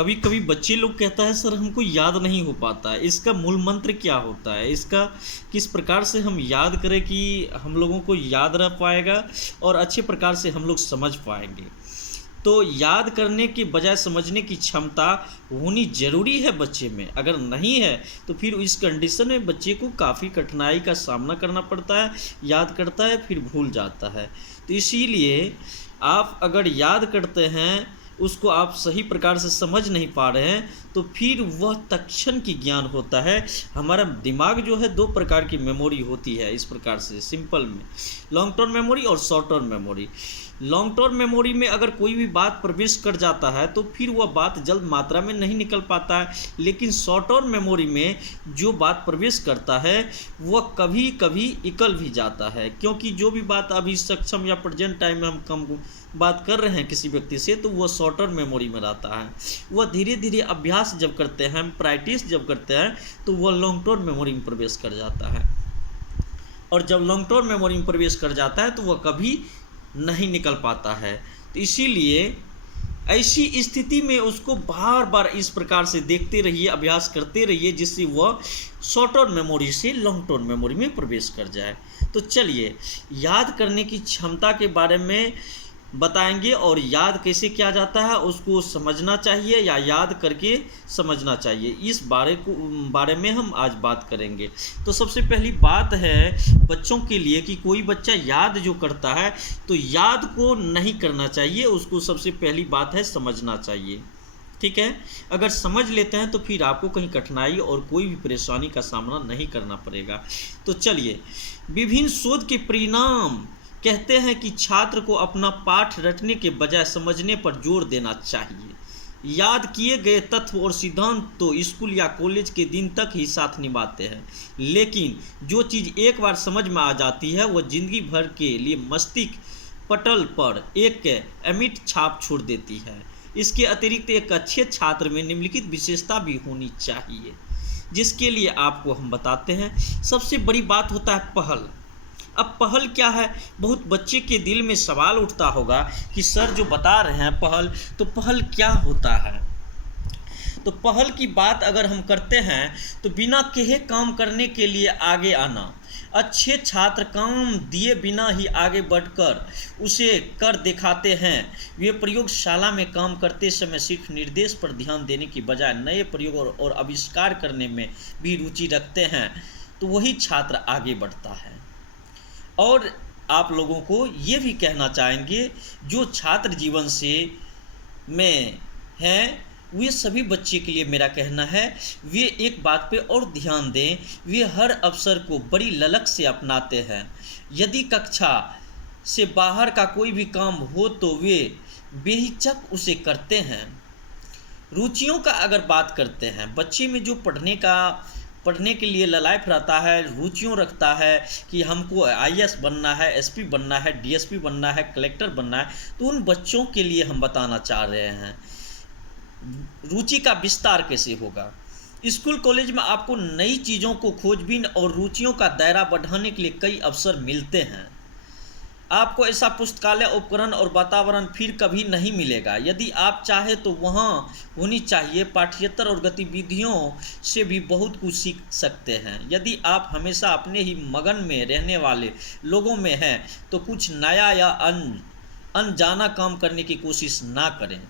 कभी कभी बच्चे लोग कहता है सर हमको याद नहीं हो पाता है, इसका मूल मंत्र क्या होता है, इसका किस प्रकार से हम याद करें कि हम लोगों को याद रह पाएगा और अच्छे प्रकार से हम लोग समझ पाएंगे। तो याद करने के बजाय समझने की क्षमता होनी ज़रूरी है बच्चे में। अगर नहीं है तो फिर इस कंडीशन में बच्चे को काफ़ी कठिनाई का सामना करना पड़ता है, याद करता है फिर भूल जाता है। तो इसीलिए आप अगर याद करते हैं, उसको आप सही प्रकार से समझ नहीं पा रहे हैं, तो फिर वह तत्क्षण की ज्ञान होता है। हमारा दिमाग जो है दो प्रकार की मेमोरी होती है, इस प्रकार से सिंपल में, लॉन्ग टर्म मेमोरी और short term memory. Long term memory में अगर कोई भी बात प्रवेश कर जाता है तो फिर वह बात जल्द मात्रा में नहीं निकल पाता है, लेकिन शॉर्ट टर्म मेमोरी में जो बात प्रवेश करता है वह कभी कभी निकल भी जाता है, क्योंकि जो भी बात अभी सक्षम या प्रेजेंट टाइम में हम कम बात कर रहे हैं किसी व्यक्ति से, तो वह शॉर्ट टर्म मेमोरी में रहता है। वह धीरे धीरे अभ्यास जब करते हैं, प्रैक्टिस जब करते हैं, तो वह लॉन्ग टर्म मेमोरी में प्रवेश कर जाता है। और जब लॉन्ग टर्म मेमोरी में प्रवेश कर जाता है तो वह कभी नहीं निकल पाता है। तो इसीलिए ऐसी स्थिति में उसको बार बार इस प्रकार से देखते रहिए, अभ्यास करते रहिए, जिससे वह शॉर्ट टर्म मेमोरी से लॉन्ग टर्म मेमोरी में प्रवेश कर जाए। तो चलिए याद करने की क्षमता के बारे में बताएंगे, और याद कैसे किया जाता है, उसको समझना चाहिए या याद करके समझना चाहिए, इस बारे में हम आज बात करेंगे। तो सबसे पहली बात है बच्चों के लिए कि कोई बच्चा याद जो करता है तो याद को नहीं करना चाहिए, उसको सबसे पहली बात है समझना चाहिए। ठीक है, अगर समझ लेते हैं तो फिर आपको कहीं कठिनाई और कोई भी परेशानी का सामना नहीं करना पड़ेगा। तो चलिए, विभिन्न शोध के परिणाम कहते हैं कि छात्र को अपना पाठ रटने के बजाय समझने पर जोर देना चाहिए। याद किए गए तत्व और सिद्धांत तो स्कूल या कॉलेज के दिन तक ही साथ निभाते हैं, लेकिन जो चीज़ एक बार समझ में आ जाती है वह जिंदगी भर के लिए मस्तिष्क पटल पर एक अमिट छाप छोड़ देती है। इसके अतिरिक्त एक अच्छे छात्र में निम्नलिखित विशेषता भी होनी चाहिए, जिसके लिए आपको हम बताते हैं। सबसे बड़ी बात होता है पहल। अब पहल क्या है, बहुत बच्चे के दिल में सवाल उठता होगा कि सर जो बता रहे हैं पहल, तो पहल क्या होता है। तो पहल की बात अगर हम करते हैं तो बिना कहे काम करने के लिए आगे आना। अच्छे छात्र काम दिए बिना ही आगे बढ़कर उसे कर दिखाते हैं। वे प्रयोगशाला में काम करते समय सिर्फ निर्देश पर ध्यान देने की बजाय नए प्रयोग और आविष्कार करने में भी रुचि रखते हैं, तो वही छात्र आगे बढ़ता है। और आप लोगों को ये भी कहना चाहेंगे, जो छात्र जीवन से में हैं वे सभी बच्चे के लिए मेरा कहना है, वे एक बात पे और ध्यान दें, वे हर अवसर को बड़ी ललक से अपनाते हैं। यदि कक्षा से बाहर का कोई भी काम हो तो वे बेहिचक उसे करते हैं। रुचियों का अगर बात करते हैं, बच्चे में जो पढ़ने के लिए ललायत रहता है, रुचियों रखता है कि हमको आईएएस बनना है, एसपी बनना है, डीएसपी बनना है, कलेक्टर बनना है, तो उन बच्चों के लिए हम बताना चाह रहे हैं रुचि का विस्तार कैसे होगा। स्कूल कॉलेज में आपको नई चीज़ों को खोजबीन और रुचियों का दायरा बढ़ाने के लिए कई अवसर मिलते हैं। आपको ऐसा पुस्तकालय, उपकरण और वातावरण फिर कभी नहीं मिलेगा। यदि आप चाहे तो वहाँ होनी चाहिए। पाठ्येतर और गतिविधियों से भी बहुत कुछ सीख सकते हैं। यदि आप हमेशा अपने ही मगन में रहने वाले लोगों में हैं तो कुछ नया या अनजाना काम करने की कोशिश ना करें।